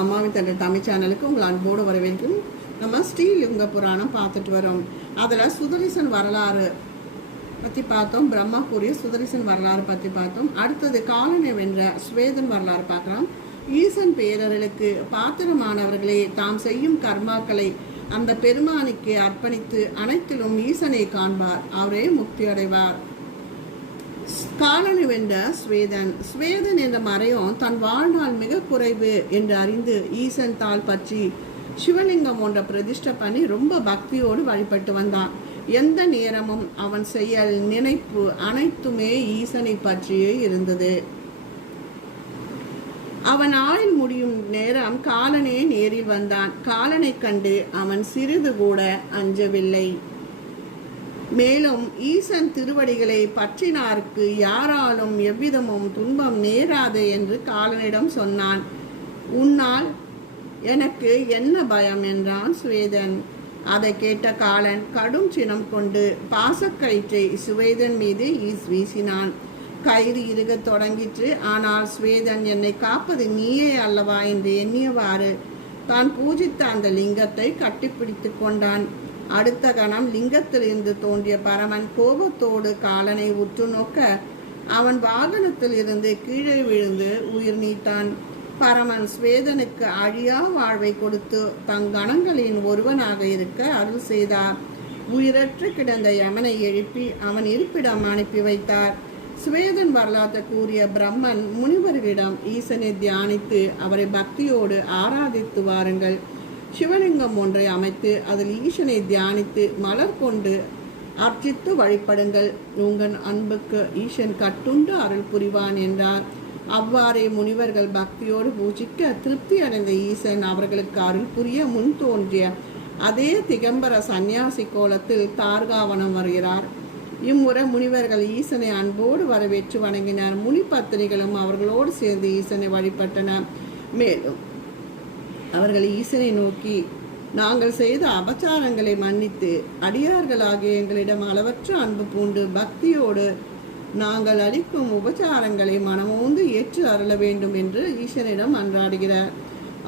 அம்மாவின் தண்டை தமிழ் சேனலுக்கு உங்கள் அன்போடு வரவேற்கும். நம்ம ஸ்ரீலிங்க புராணம் பார்த்துட்டு வரோம். அதில் சுதரிசன் வரலாறு பற்றி பார்த்தோம். பிரம்மா கூறிய சுதரிசன் வரலாறு பற்றி பார்த்தோம். அடுத்தது காலனை வென்ற ஸ்வேதன் வரலாறு பார்க்கலாம். ஈசன் பேரர்களுக்கு பாத்திரமானவர்களே தாம் செய்யும் கர்மாக்களை அந்த பெருமானுக்கு அர்ப்பணித்து அனைத்திலும் ஈசனை காண்பார். அவரே முக்தி அடைவார். காலனை வென்ற ஸ்வேதன். ஸ்வேதன் என்ற மறையும் தன் வாழ்நாள் மிக குறைவு என்று அறிந்து ஈசன் தாள் பற்றி சிவலிங்கம் ஒன்ற பிரதிஷ்டை பண்ணி ரொம்ப பக்தியோடு வழிபட்டு வந்தான். எந்த நேரமும் அவன் செயல் நினைப்பு அனைத்துமே ஈசனை பற்றியே இருந்தது. அவன் ஆயுள் முடியும் நேரம் காலனே நேரில் வந்தான். காலனை கண்டு அவன் சிறிது கூட அஞ்சவில்லை. மேலும் ஈசன் திருவடிகளை பற்றினார்க்கு யாராலும் எவ்விதமும் துன்பம் நேராது என்று காலனிடம் சொன்னான். உன்னால் எனக்கு என்ன பயம் என்றான் சுவேதன். அதை கேட்ட காலன் கடும் சினம் கொண்டு பாசக்கயிற்றை சுவேதன் மீது ஈஸ் வீசினான். கயிறு இறுகத் தொடங்கிற்று. ஆனால் சுவேதன் என்னை காப்பது நீயே அல்லவா என்று எண்ணியவாறு தான் பூஜித்த அந்த லிங்கத்தை கட்டிப்பிடித்து கொண்டான். அடுத்த கணம் லிங்கத்திலிருந்து தோன்றிய பரமன் கோபத்தோடு காலனை உற்று நோக்க அவன் வாகனத்தில் இருந்து கீழே விழுந்து உயிர் நீத்தான். பரமன் ஸ்வேதனுக்கு அழியா வாழ்வை கொடுத்து தங்கணங்களின் ஒருவனாக இருக்க அருள் செய்தார். உயிரற்று கிடந்த யமனை எழுப்பி அவன் இருப்பிடம் அனுப்பி வைத்தார். சுவேதன் வரலாற்றை கூறிய பிரம்மன் முனிவர்களிடம் ஈசனை தியானித்து அவரை பக்தியோடு ஆராதித்து வாருங்கள். சிவலிங்கம் ஒன்றை அமைத்து அதில் ஈசனை தியானித்து மலர் கொண்டு அர்ச்சித்து வழிபடுங்கள். உங்கள் அன்புக்கு ஈசன் கட்டுண்டு அருள் புரிவான் என்றார். அவ்வாறே முனிவர்கள் பக்தியோடு பூஜிக்க திருப்தி அடைந்த ஈசன் அவர்களுக்கு அருள் புரிய முன் தோன்றிய அதே திகம்பர சந்நியாசி கோலத்தில் தார்காவனம் வருகிறார். இம்முறை முனிவர்கள் ஈசனை அன்போடு வரவேற்று வணங்கினார். முனி பத்திரிகளும் அவர்களோடு சேர்ந்து ஈசனை வழிபட்டனர். மேலும் அவர்கள் ஈசனை நோக்கி நாங்கள் செய்த அபச்சாரங்களை மன்னித்து அடியார்களாகிய எங்களிடம் அளவற்ற அன்பு பூண்டு பக்தியோடு நாங்கள் அளிக்கும் உபச்சாரங்களை மனமோந்து ஏற்று அருள வேண்டும் என்று ஈசனிடம் அன்றாடுகிறார்.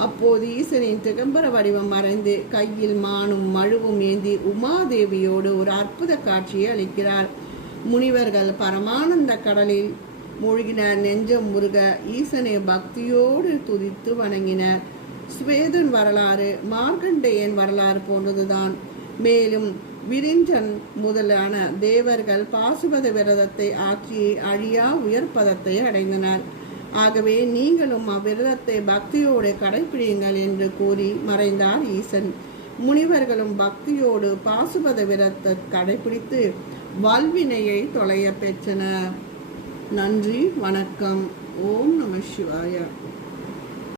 அப்போது ஈசனின் திகம்பர வடிவம் மறைந்து கையில் மானும் மழுவும் ஏந்தி உமாதேவியோடு ஒரு அற்புத காட்சியை அளிக்கிறார். முனிவர்கள் பரமானந்த கடலில் மூழ்கினர் நெஞ்சம் முருக ஈசனை பக்தியோடு துதித்து வணங்கினர். ஸ்வேதன் வரலாறு மார்க்கண்டேயன் வரலாறு போன்றதுதான். மேலும் விரிஞ்சன் முதலான தேவர்கள் பாசுபத விரதத்தை ஆக்கி அழியா உயர்பதத்தை அடைந்தனர். ஆகவே நீங்களும் அவ்விரதத்தை பக்தியோடு கடைபிடியுங்கள் என்று கூறி மறைந்தார் ஈசன். முனிவர்களும் பக்தியோடு பாசுபத விரதத்தை கடைபிடித்து வல்வினையை தொலைய பெற்றனர். நன்றி வணக்கம். ஓம் நம சிவாய.